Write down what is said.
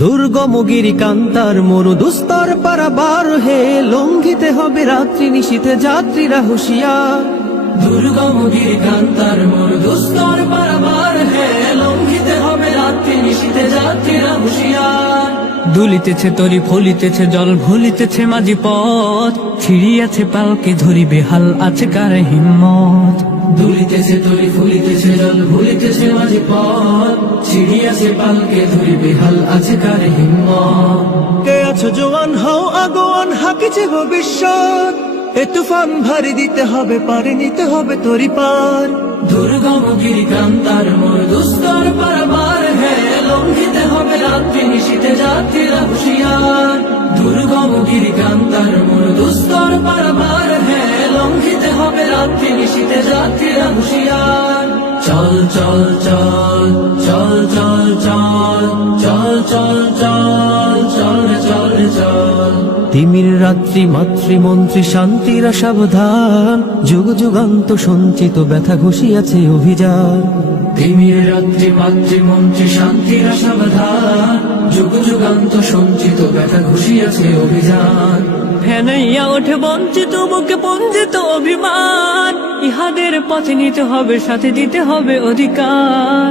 দুর্গম গিরি কান্তার মরু দুস্তর পারাবার হে, লঙ্ঘিতে হবে রাত্রি নিশীথে যাত্রীরা হুঁশিয়ার। দুর্গম গিরি কান্তার মরু দুস্তর পারাবার হে, লঙ্ঘিতে হবে রাত্রি নিশীথে যাত্রীরা হুঁশিয়ার। দুলিতেছে তরি ফলিতেছে জল ভুলিতেছে মাঝি পথ, ছিড়িয়াছে পালকে ধরি বেহাল আছে কার হিম্মত। দুলিতেছে তরি ফুলিতেছে জল ভুলিতেছে মাঝি পথ, ছিড়িয়াছে পালকে ধরি বেহাল আছে কার হিম্মত। কে আছো জোয়ান হও আগোয়ান, হাকিছে ভবিষ্যৎ, এ তুফান ভারী দিতে হবে পারে নিতে হবে তরি পার। দুর্গম গিরি কান্তার মরু দুস্তর পারাবার হে, লঙ্ঘিতে হবে রাত্রি নিশীথে যাত্রীরা হুঁশিয়ার। দুর্গম গিরি কান্তার মরু দুস্তর পারাবার হে, লঙ্ঘিতে হবে রাত্রি নিশীথে যাত্রীরা হুঁশিয়ার। চল চল চল চল চল চল চল চল চল চল রে চল রে চল। তিমির রাত্রি মাতৃমন্ত্রী শান্তিরা সাবধান, যুগ যুগান্ত সঞ্চিত ব্যথা ঘুষিয়াছে অভিযান। তিমির রাত্রি মাতৃমন্ত্রী শান্তিরা সাবধান, যুগ যুগান্ত সঞ্চিত ব্যথা ঘুষিয়াছে অভিযান। ফেনাইয়া ওঠে বঞ্চিত বুকে পঞ্জিত অভিমান, ইহাদের পথে নিতে হবে সাথে দিতে হবে অধিকার।